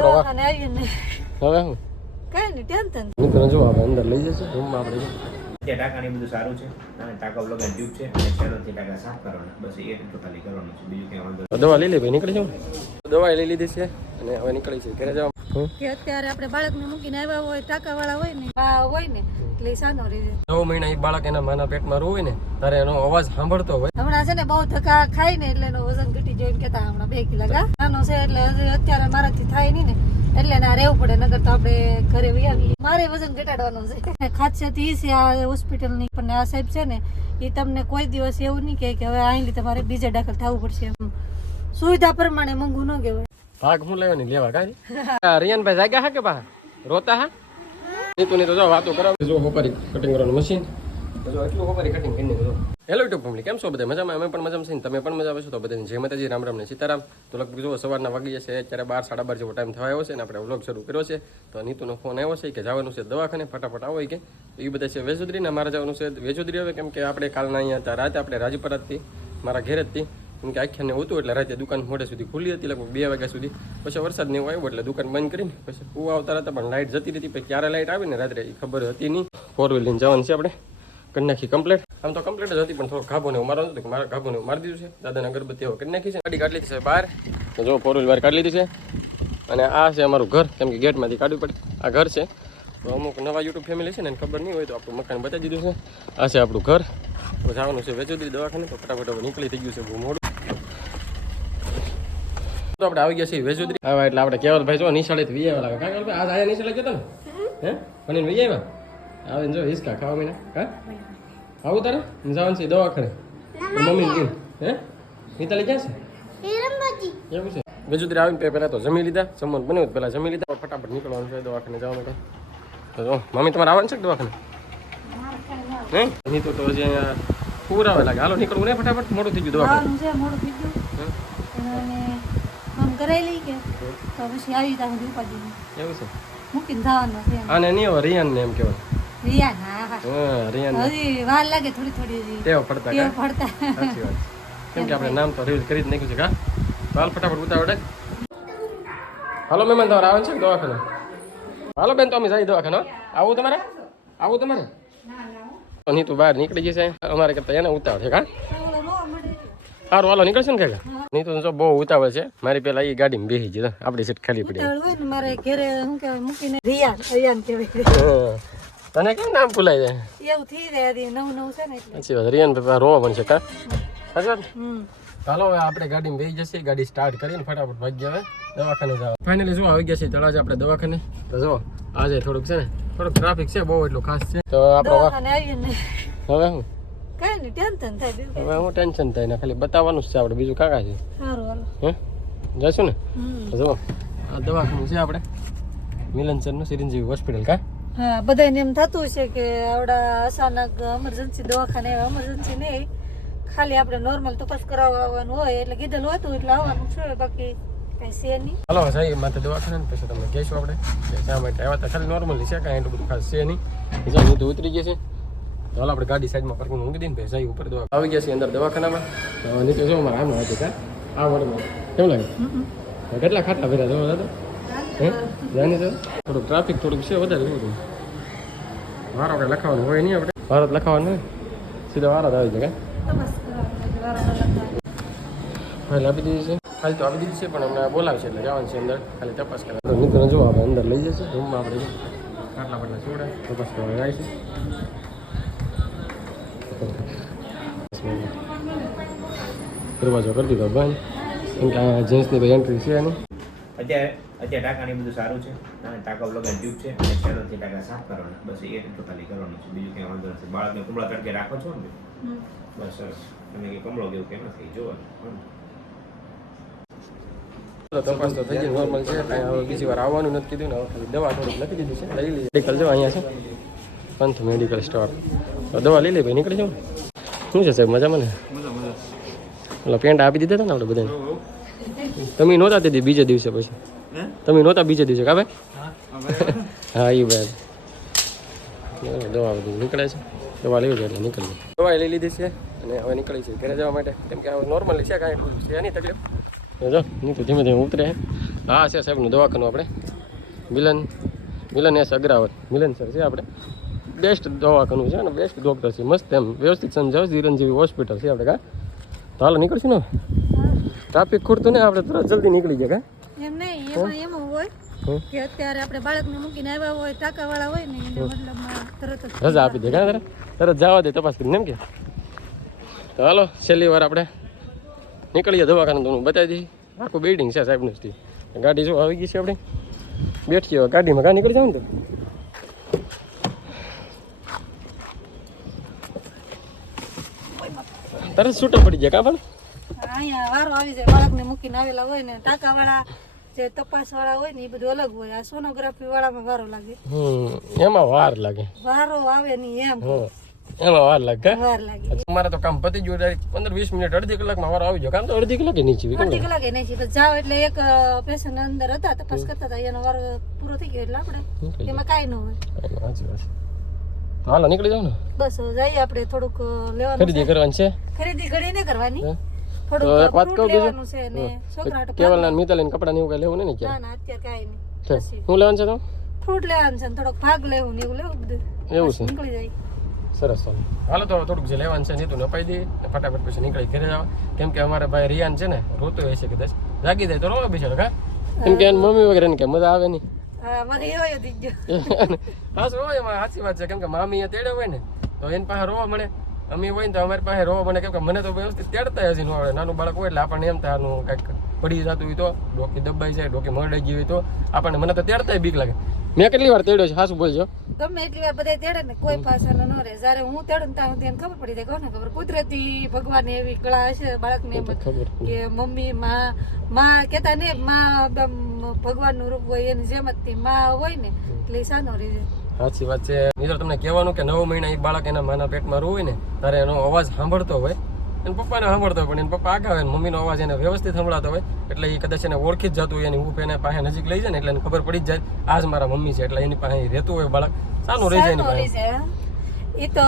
દવાખાને આવીને હવે હું કઈ નહીં ટેન્શન. મિત્રો જો આપણે અંદર લઈ જશે રૂમમાં આપણે કે ટાંકાની બધું સારું છે અને ટાંકા બ્લોગન ટ્યુબ છે અને ચેનલથી ટાંકા સાફ કરવાના. બસ એ એટલું ખાલી કરવાનું છે બીજું ક્યાં વાંધો દવા લઈ લે ભાઈ નીકળી જાઉં દવા લઈ લીધી છે અને હવે નીકળી છે. ઘરે જવા. કે અત્યારે આપણે બાળકને મૂકીને આવ્યા હોય ટાકા વાળા હોય ને હોય ને એટલે સાનો રહે. નવ મહિના એ બાળક એના માના પેટમાં રોવે ને ત્યારે એનો અવાજ સાંભળતો હોય. હમણાં છે ને બહુ ધક્કા ખાય ને એટલે એનું વજન ઘટી જોઈને કેતા હમણાં બે કિલો ગા નાનો છે એટલે અત્યારે મારાથી થાય નહીં ને એટલે ના રહેવું પડે નગર તો આપણે ઘરે આવીએ. મારે વજન ઘટાડવાનું છે. ખાસિયત એ છે આ હોસ્પિટલની પણ આ સાહેબ છે ને એ તમને કોઈ દિવસ એવું નહીં કહે કે હવે અહીંથી તમારે બીજે દાખલ થવું પડશે એમ. સુવિધા પ્રમાણે મોંઘું ન કહેવાય. ભાગ હું લેવાની, લેવા કાંઈ? રિયાનભાઈ જાગ્યા હા કે બા રોતા હા? નીતુની તો જો વાતો કરાવે. જો કટિંગ કરવાનું મશીન જો કેમ છો બધા? મજામાં? અમે પણ મજામાં છે ને તમે પણ મજા છો? તો બધાની જય માતાજી, રામ રામ ને સીતારામ. તો લગભગ જો સવારના વાગી જશે, અત્યારે બાર, સાડા બાર જેવો ટાઈમ થવા આવ્યો છે ને આપણે વ્લોગ શરૂ કર્યો છે. તો નીતુનો ફોન આવ્યો છે કે જવાનું છે દવાખાને, ફટાફટ આવો કે. એ બધા છે વેજોદરી ને મારે જવાનું છે. વેજોદરી હવે કેમ કે આપણે કાલના અહીંયા રાત આપણે રાજપરાથી મારા ઘેર જ કેમ કે આખ્યાને હતું એટલે રાતે દુકાન મોડે સુધી ખુલ્લી હતી, લગભગ બે વાગ્યા સુધી. પછી વરસાદ ને આવ્યું એટલે દુકાન બંધ કરીને પછી કુવા આવતા હતા પણ લાઇટ જતી હતી પછી ક્યારે લાઇટ આવી ને રાત્રે એ ખબર હતી નહીં. ફોર વ્હીલ લઈને જવાનું છે આપણે. કરી નાખી કમ્પ્લેટ આમ તો કમ્પ્લેટ જ હતી, પણ થોડો ગાભો ને મારો નતો મારા ગાભો ને મારી દીધું છે. દાદાને અગરબત્તી કરી નાખી છે. ગાડી કાઢી લીધી છે બહાર. જો ફોર વ્હીલ બહાર કાઢી લીધી છે. અને આ છે અમારું ઘર, કેમ કે ગેટમાંથી કાઢવું પડે. આ ઘર છે. તો અમુક નવા યુટ્યુબ ફેમિલી છે ને, એને ખબર નહીં હોય તો આપણું મકાન બતાવી દીધું છે. આ છે આપણું ઘર. જવાનું છે વેચોદરી દવાખાને, તો ફટાફટ નીકળી થઈ ગયું છે બહુ મોડું. તો આપણે આવી ગયા છીએ વેજોદરી. આવા એટલે આપણે કેવલભાઈ જો નિશાળેથી વી આવ્યા લાગે. કાં કેવલભાઈ આજ આયા નિશાળે ગયો ને હે? ભણીને વી આવ્યા આવીને જો હિસકા ખાવા મહિના હા? આવું તારે? જવાનું છે દવાખાને. મમ્મી ગયું હે? નીતાલી ક્યાં છે? એવું છે? વેજોદરી આવીને પહેલા તો જમી લીધા. જમવાનું બન્યું પહેલા જમી લીધા. ફટાફટ નીકળવાનું છે દવાખાને જવા માટે. તો જો મમ્મી તમારે આવવાનું છે દવાખાને? હે નહીં? તો તો હજી અહીંયા પૂરા આવે લાગે. હાલો નીકળવું ને ફટાફટ. મોડું થઈ ગયું દવાખાને. મોડું થઈ ગયું. આમ કરાયેલી કે તો પછી આવી ત્યાં સુધી ઉપાડી એવું છે? મૂકીને જવાનું છે આને નહીં હવે રિયાન ને એમ કહેવાય. હા હા. હા રિયાન હજી વાર લાગે થોડી થોડી ટેવ પડતા ટેવ પડતા. સાચી વાત. કેમ કે આપણે નામ તો રિવીલ કરી જ નાખ્યું છે કા? હાલ ફટાફટ ઉતાવળે. હાલો મહેમાન તમારે આવે છે કે દવાખાને? હાલો બેન તો અમે જઈએ દવાખાને આવું તમારે? આવું તમારે? નહીં તું બહાર નીકળી જશે. અમારે કરતા એને ઉતાવળ છે કા. સારું હાલો નીકળશે ને કાકા? નહીં તો જો બહુ ઉતાવળ છે. મારી પેલા એ ગાડીમાં બેસી જતો આપણી સીટ ખાલી પડી. મારે ઘરે શું કહેવાય મૂકીને રિયાન રિયાન કહેવાય. તને કેમ નામ ભૂલાય જાય? એવું થઈ જાય નવું નવું છે ને સાચી વાત. રિયાન પપ્પા રોવા પણ છે કા? સાચી ચાલો હવે આપણે ગાડીમાં બેસી જશે. ગાડી સ્ટાર્ટ કરીને ફટાફટ ભાગી હવે. દવાખાને જવા. ફાઇનલી શું આવી ગયા છે તળાજ આપણે દવાખાને. તો જો આજે થોડુંક છે ને થોડુંક ટ્રાફિક છે બહુ એટલું ખાસ છે. તો આપણો હવે હું? કઈ નહીં ટેન્શન થાય બીજું હવે હું ટેન્શન થાય ને ખાલી બતાવવાનું જ છે આપણે બીજું કાકા છે? સારું હાલો. હે? જશું ને? જો આ દવાખાનું છે આપણે મિલનસરનું ચિરંજીવી હોસ્પિટલ કા? હા બધાને એમ થતું છે કે આવડા અચાનક એમરજન્સી દવાખાને એમરજન્સી નહીં. ખાલી આપણે નોર્મલ તપાસ કરાવવાનું હોય એટલે કીધેલું હતું એટલે આવવાનું છે બાકી કઈ છે નહીં. હાલો સાહેબ માથે દવાખાને પછી તમને કહેશું આપણે શા માટે આવ્યા હતા ખાલી નોર્મલી છે કાંઈ એટલું બધું ખાસ છે નહીં. બીજા બધું ઉતરી ગયા છે તો હાલ આપણે ગાડી સાઈડમાં પાર્કિંગ મૂકી દઈને ભાઈ ઉપર દવા આવી ગયા છે અંદર દવાખાનામાં. તો નીચે જો મારા આમ હતી આ વડમાં કેમ લાગે? કેટલા ખાટલા ભર્યા જો દાદા? હે? જાણી તો થોડુંક ટ્રાફિક થોડુંક છે વધારે એવું વારો આપણે લખાવાનું હોય નહીં આપણે? ભારત લખાવાનું સીધા વારત આવી જાય. ફાઇલ આપી દીધી છે. ખાલી તો આપી દીધી છે પણ હમણાં બોલાવશે એટલે જવાનું છે અંદર. ખાલી તપાસ કરવા. મિત્રો જો આપણે અંદર લઈ જશે. રૂમમાં આપણે જો ખાટલા બાટલા છોડે તપાસ કરવા જાય છે. દરવાજો કરી દીધો બંધ. કેમ કે આ જેન્ટ્સની ભાઈ એન્ટ્રી છે નહીં અત્યારે અત્યારે ટાંકાની બધું સારું છે. અને ટાંકા બ્લોગન ટ્યુબ છે. અને ચેનલથી ટાંકા સાફ કરવાના. બસ એ ખાલી કરવાનું છે. બીજું કંઈ વાંધો નથી. બાળકને કુમળા તડકે રાખો છો ને. બસ સરસ. તમે કે કમળો કેવું કે નથી? જોવાનું તપાસ તો થઈ ગઈ નોર્મલ છે. હવે બીજી વાર આવવાનું નથી કીધું ને હવે દવા થોડીક લખી દીધી છે. લઈ લીધી. મેડિકલ જો અહીંયા છે. પંથ મેડિકલ સ્ટોર દવા લઈ લે ભાઈ નીકળી જાઉં શું છે સાહેબ મજામાં ને? એટલે પેન્ટ આપી દીધા હતા ને આપણે બધાને? તમે નહોતા દીધી બીજે દિવસે પછી. તમે નહોતા બીજે દિવસે કા ભાઈ? હા એ ભાઈ. દવા બધી નીકળે છે. દવા લેવી એટલે નીકળી દવા લઈ લીધી છે અને હવે નીકળી છે. ઘરે જવા માટે. કેમ કે નોર્મલી છે કાંઈ એટલું છે નહીં તકલીફ. જો જો તો ધીમે ધીમે ઉતરે હા. છે સાહેબનું દવાખાનું આપણે. મિલન મિલન એસ અગ્રાવત. મિલન સર છે આપણે. બેસ્ટ દવાખાનું છે અને બેસ્ટ ડૉક્ટર છે. મસ્ત એમ. વ્યવસ્થિત સમજાવે ચિરંજીવી હોસ્પિટલ છે આપણે કા. તો હાલો નીકળશું ને ટ્રાફિક ખૂટતું ને આપણે તરત જલ્દી નીકળી જાય કા. એમ નહીં એમાં એમ હોય. કે અત્યારે આપણે બાળકને મૂકીને આવ્યા હોય ટાંકાવાળા હોય ને એને મતલબમાં તરત જ રજા આપી દે કા તરત જવા દે તપાસ કરીને એમ કે? તો હાલો છેલ્લી વાર આપણે નીકળીએ દવાખાનું તો હું બતાવી દઈએ આખું બિલ્ડિંગ છે સાહેબનું ગાડી શું આવી ગઈ છે આપણે. બેઠીએ ગાડીમાં કા નીકળી જાવ ને તો? તરત છૂટો પડી જાય કા અહીંયા વારો આવી જાય બાળકને મૂકીને આવેલા હોય ને ટાંકાવાળા જે તપાસવાળા હોય ને એ બધું અલગ હોય. આ સોનોગ્રાફી વાળામાં વારો લાગે. હમ એમાં વાર લાગે. વારો આવે ની એમ. એમાં વાર લાગે વાર લાગે. તમારે તો કામ પતી ગયું પંદર વીસ મિનિટ અડધી કલાકમાં વારો આવી ગયો કામ તો અડધી કલાકે અડધી કલાકે નહીં છે જાવ એટલે એક પેશન્ટ અંદર હતા તપાસ કરતા હતા. એનો વારો પૂરો થઈ ગયો એટલે આપણે. એમાં કાંઈ ન હોય. સાચી વાત હાલો નીકળી જાવ ને. બસ જઈએ આપણે થોડુંક લેવાનું ખરીદી કરવાની છે? ખરીદી કરીને કરવાની. તો એક વાત કહું બીજું? ને કપડા ને એવું કઈ લેવું નહીં ને ના ના અત્યારે કાંઈ નહીં. છે. લેવાનું છે તો? ફ્રૂટ લેવાનું છે ને થોડોક ભાગ લેવું ને એવું લેવું બધું. એવું છે. નીકળી જાય. સરસ ચાલો હાલો તો થોડુંક જે લેવાનું છે નીતું નપાઈ દઈએ ફટાફટ પછી નીકળી ઘરે જવા કેમ કે અમારા ભાઈ રિયાન છે ને રોતો હોય છે કદાચ. જાગી જાય તો રોવા બિચારો કા? કેમ કે મમ્મી વગેરે કે મજા આવે નહીં. હા હોય એમાં સાચી વાત છે. કેમ કે મામી તેડે હોય ને તો એની પાસે રોવા મળે. અમે હોય ને તો અમારી પાસે રોવા મળે. કેમ કે મને તો વ્યવસ્થિત તેડતા હજી ન આવડે નાનું બાળક હોય એટલે આપણને એમ આનું કાંઈક પડી જતું હોય તો ડોકી દબાઈ જાય ડોકી મરડાઈ ગઈ હોય તો આપણને મને તો તેડતાય બીક લાગે. મેં કેટલી વાર તેડ્યો છે? સાસુ બોલજો. ગમે એટલી વાર બધા તેડે ને કોઈ પાછળ ન રહે. જ્યારે હું તેડું ત્યાં સુધી એને ખબર પડી જાય કોને ખબર કુદરતી ભગવાન એવી કળા હશે બાળકને એમ કે મમ્મી માં માં કેતા ને માં ભગવાનનું રૂપ હોય એની જેમ જ તે માં હોય ને એટલે સાનો રહે. સાચી વાત છે. મિત્રો તમને કહેવાનું કે નવ મહિના એ બાળક એના માના પેટમાં હોય ને ત્યારે એનો અવાજ સાંભળતો હોય. એને પપ્પાને સાંભળતો હોય પણ એને પપ્પા આગા હોય ને મમ્મીનો અવાજ એને વ્યવસ્થિત સંભળાતો હોય. એટલે એ કદાચ એને ઓળખી જ જતું હોય એની ઉપ એને પાસે નજીક લઈ જાય ને એટલે એને ખબર પડી જ જાય આજ મારા મમ્મી છે. એટલે એની પાસે રહેતું હોય બાળક. સાનું રહી જાય એની પાસે. એ તો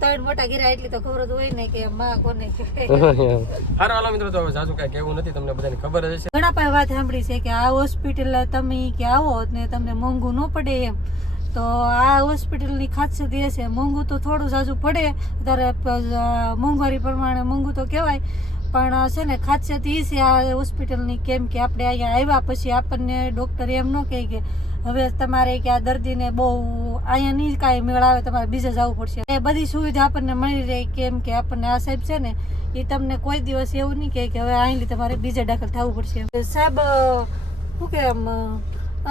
ત્રણ મોટા ગીરા એટલી તો ખબર જ હોય ને કે માં કોને કહેવાય હારો હાલો મિત્રો તો હવે કાંઈ કહેવું નથી તમને બધાને ખબર જ છે ઘણા પાસે વાત સાંભળી છે કે આ હોસ્પિટલ તમે કે આવો ને તમને મોંઘું ન પડે એમ. તો આ હોસ્પિટલની ખાસિયત એ છે મોંઘું તો થોડું સાજુ પડે ત્યારે મોંઘવારી પ્રમાણે મોંઘું તો કહેવાય. પણ છે ને ખાસિયત એ છે આ હોસ્પિટલની કેમ કે આપણે અહીંયા આવ્યા પછી આપણને ડૉક્ટર એમ ન કહે કે હવે તમારે કે આ દર્દીને બહુ અહીંયા નહીં કાંઈ મેળ આવે તમારે બીજે જવું પડશે. એ બધી સુવિધા આપણને મળી રહે કેમ કે આપણને આ સાહેબ છે ને એ તમને કોઈ દિવસ એવું નહીં કહે કે હવે અહીંથી તમારે બીજે દાખલ થવું પડશે. સાહેબ શું કે આમ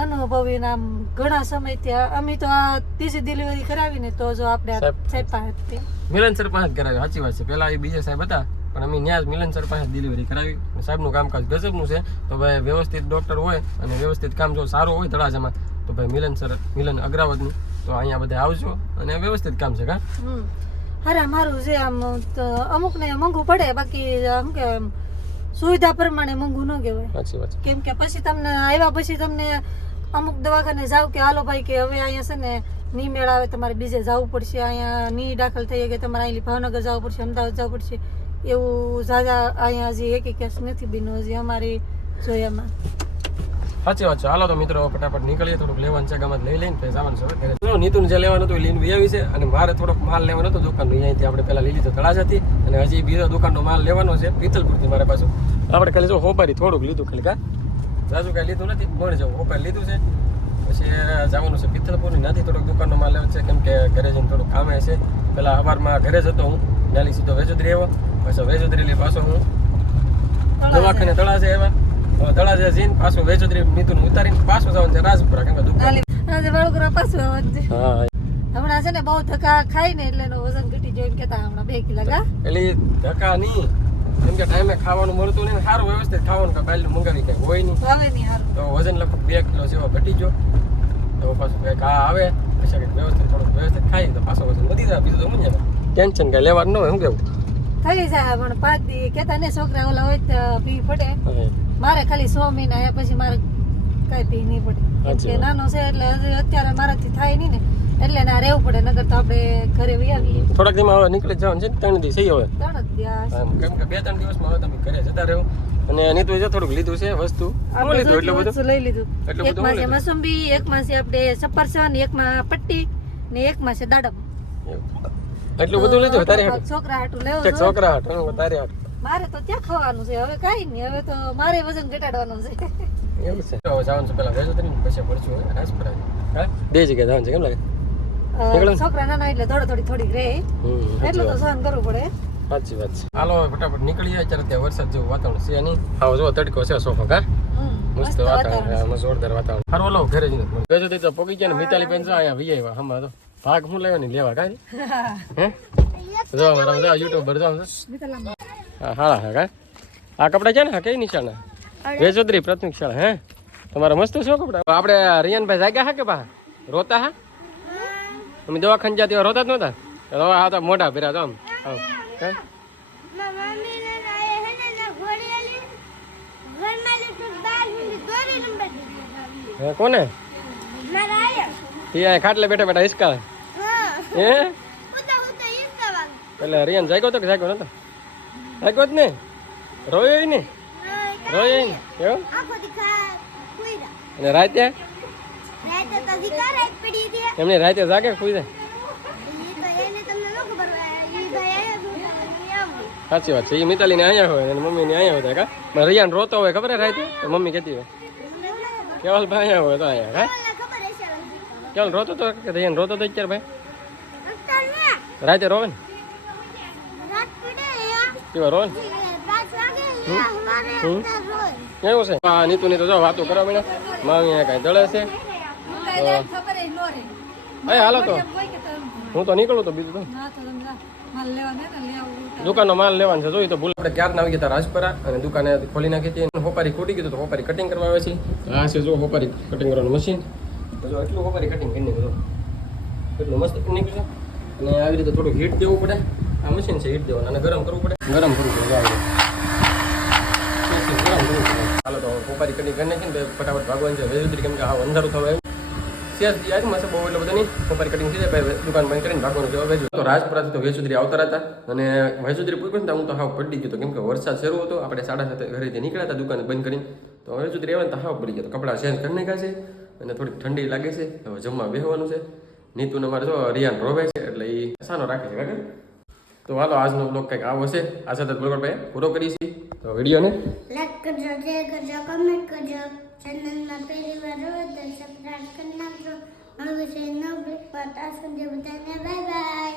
અનુભવી આમ ઘણા સમયથી અમે તો આ ત્રીજી ડિલિવરી કરાવીને તો જો આપણે સાહેબ પાસે મિલન સર પાસે કરાવી સાચી વાત છે. પેલા એ બીજા સાહેબ હતા. પણ અમે ત્યાં જ મિલન સર પાસે ડિલિવરી કરાવી. સાહેબનું કામકાજ ગજબનું છે. તો ભાઈ વ્યવસ્થિત ડૉક્ટર હોય અને વ્યવસ્થિત કામ જો સારું હોય તળાજામાં તો ભાઈ મિલન સર મિલન અગ્રાવતનું તો અહીંયા બધા આવજો અને વ્યવસ્થિત કામ છે કા? અરે અમારું મારું છે આમ તો અમુકને મોંઘું પડે બાકી આમ કે સુવિધા પ્રમાણે મોંઘું ન કહેવાય. સાચી વાત કેમ કે પછી તમને આવ્યા પછી તમને અમુક દવાખાને જાવ કે હાલો ભાઈ કે હવે અહીંયા છે ને ની મેળ આવે તમારે બીજે જવું પડશે. અહીંયા ની દાખલ થઈ કે તમારે અહીં ભાવનગર જવું પડશે અમદાવાદ જવું પડશે. એવું ઝાઝા અહીંયા હજી એક કેસ નથી બીનો હજી અમારી જોયામાં સાચી વાત છે. હાલો તો મિત્રો ફટાફટ નીકળીએ. થોડુંક લેવાનું છે ગામમાં લઈ લઈને જવાનું છે. જો નીતુને જે લેવાનું હતું એ લઈને આવી છે અને મારે થોડોક માલ લેવાનો હતો દુકાનનો. અહીંયાથી આપણે પહેલાં લીધો તળાજાથી અને હજી બીજો દુકાનનો માલ લેવાનો છે, પિત્તલપુરથી મારે પાછું. આપણે ખાલી જો હોપારી થોડુંક લીધું ખાલી, કા? જાજુ કાંઈ લીધું નથી. મળી જવું હોપારી લીધું છે. પછી જવાનું છે પિત્તલપુરની. નથી થોડોક દુકાનનો માલ લેવાનો છે, કેમ કે ઘરે જઈને થોડુંક કામે છે. પહેલાં સવારમાં ઘરે જતો હું. નાલી સીધો વેજોદરી આવ્યો. પછી વેજોદરી પાછો હું. દવાખાને આવ્યા. હવે જઈને પાછું વેજોદરી નીતુને ઉતારીને પાછું જવાનું છે રાજપુરા કેમ કે દુકાન આજે પાછું આવવાનું છે હમણાં છે ને બહુ ધક્કા ખાઈ ને એટલે એનું વજન ઘટી જોઈને કેતા હમણાં બે કિલો ગા એટલે ધક્કા નહીં. કેમ કે ટાઈમે ખાવાનું મળતું નહીં સારું વ્યવસ્થિત ખાવાનું કે બહારનું મંગાવી કઈ હોય નહીં. નહીં તો વજન લગભગ બે કિલો જેવો ઘટી ગયો. તો પાછું કંઈક આ આવે પછી વ્યવસ્થિત થોડુંક વ્યવસ્થિત ખાઈ તો પાછો વજન વધી જાય. બીજું તો હું ટેન્શન કઈ લેવાનું ન હોય શું કેવું? થઈ જાય પણ પાંચ દી કેતા ને છોકરા ઓલા હોય તો પી પડે. મારે ખાલી સો મહિના હે પછી મારે કઈ પી નહીં પડે. કે નાનો છે એટલે અત્યારે મારાથી થાય નહીં ને એટલે ના રહેવું પડે નગર તો આપણે ઘરે વહી આવીએ. થોડાક દીમાં હવે નીકળી જવાનું છે ત્રણ દિવસ હવે. ત્રણ દિવસ. કેમ કે બે ત્રણ દિવસમાં હવે તમે ઘરે જતા રહો. અને નીતુ જો થોડુંક લીધું છે વસ્તુ. આમ લીધું એટલે બધું? વસ્તુ લઈ લીધું. એક માસે છે? મસંબી એકમાં છે આપણે સફરજન એકમાં પટ્ટી ને એકમાં છે દાડમ. એટલું બધું લેજો વધારે છોકરા હાટું લેવો છોકરા હાટું વધારે હાટું. મારે તો ત્યાં ખાવાનું છે હવે કાઈ નહીં હવે તો મારે વજન ઘટાડવાનું છે. એવું છે. તો જવાનું છે પેલા વેજો તરીને પછી પડશું રાજપરા. હા? બે જગ્યાએ જવાનું છે કેમ લાગે? નીકળો? છોકરા નાના એટલે થોડી થોડી થોડીક રે. સાચી એટલું તો વાત. સહન કરવું પડે. સાચી વાત છે. હાલો હવે ફટાફટ જાય અત્યારે ત્યાં વરસાદ જેવું વાતાવરણ છે નહીં. આવો જો તડકો છે સોફો કા? મસ્ત વાતાવરણ જોરદાર વાતાવરણ. હારું ઓલો ઘરે જઈને. થી તો પોગી ગયા ને મિતાલી બેન જો અહીંયા વી આવ્યા હમણાં તો. ભાગ હું લેવાની? લેવા કાંઈ? હે? જો અમારા જો યુટ્યુબર જો મિતલામાં. હા હા કા આ કપડા છે ને? હા કઈ નિશાળના? વેચોદરી પ્રાથમિક શાળા હે? તમારા મસ્ત શું કપડા? આપણે રિયાનભાઈ જાગ્યા હા કે બા? રોતા હા? અમે દવાખાને જતી રોતા જ નહોતા? હવે આ તો મોઢા ભર્યા તો આમ. હે? હે? કોને? એ અહીંયા ખાટલે બેઠા બેઠા હિસકા હે. એટલે રિયાન જાગ્યો તો કે જાગ્યો નતો? જાગ્યો જ ને રોયો ને રોયો ને એવું? અને રાતે? એમને રાતે જાગે ખુઈ જાય? સાચી વાત છે. એ મિતાલીને અહીંયા હોય અને મમ્મીને અહીંયા હોય કા? રિયાન રોતો હોય ખબર રાતે? મમ્મી કહેતી હોય. કેવલ ભાઈ અહીંયા હોય તો અહીંયા હા? કેવલ રોતો તો? કે રિયાન રોતો તો અત્યારે ભાઈ? રાતે રોવે ને? કેવા રોવે ને? એવું છે? હા નીતુ નીતુ જો વાતો કરવા માંડ્યા. મામી અહીંયા કાંઈ દળે છે. ખબર ય ન રહે. હા હાલો તો. તો. હું તો નીકળું તો બીજું તો. ના તો ને દુકાનનો માલ લેવાનો છે. જોઈ તો ભૂલ. આપણે ક્યારના આવી ગયા હતા રાજપરા અને દુકાને ખોલી નાખી હતી. અને હોપારી ખૂટી ગયું તો હોપારી કટિંગ કરવા આવે છે. આ છે જો હોપારી કટિંગ કરવાનું મશીન તો જો એટલું ખબર કટિંગ કરી નીકળો એટલું મસ્ત નાખ્યું અને આવી રીતે થોડું હીટ દેવું પડે. આ મશીન છે હીટ દેવાનું, અને ગરમ કરવું પડે. ગરમ કરવું પડે ગરમ કરવું હાલો તો કોપારી કટિંગ કરી નાખીને ફટાફટ ભાગવાનું છે. વેજુતરી કેમ કે હા અંધારું થવા આવ્યું. સેજ યાદ માસે બહુ એટલે બધા નહીં. કપારી કટિંગ થઈ જાય ભાઈ દુકાન બંધ કરીને ભાગવાનું છે. વેજુ તો રાજપુરાથી તો વેચુદરી આવતા હતા. અને વેચુદરી પૂછ્યું ને હું તો હાવ પડી ગયો કેમ કે વરસાદ શરૂ હતો. આપણે સાડા સાતે ઘરેથી નીકળ્યા હતા, દુકાન બંધ કરીને. તો વેચુદરી આવે ને તો હાવ પડી ગયો તો કપડાં ચેન્જ કરી નાખ્યા છે. અને થોડીક ઠંડી લાગે છે હવે જમવા બેહવાનું છે. નીતુને મારે જો રિયાન રોવે છે, એટલે એ સાનો રાખે છે, કાકા. તો હાલો, આજનો બ્લોગ કંઈક આવો છે. આ સાથે બ્લોગર પૂરો કરીશી તો વિડીયોને લાઈક કરજો શેર કરજો કમેન્ટ કરજો. ચેનલમાં પહેલી વાર હોય તો સબસ્ક્રાઇબ કરી નાખજો. હવે છે નવ બ્રેક પર ત્યાં સુધી બધાને બાય બાય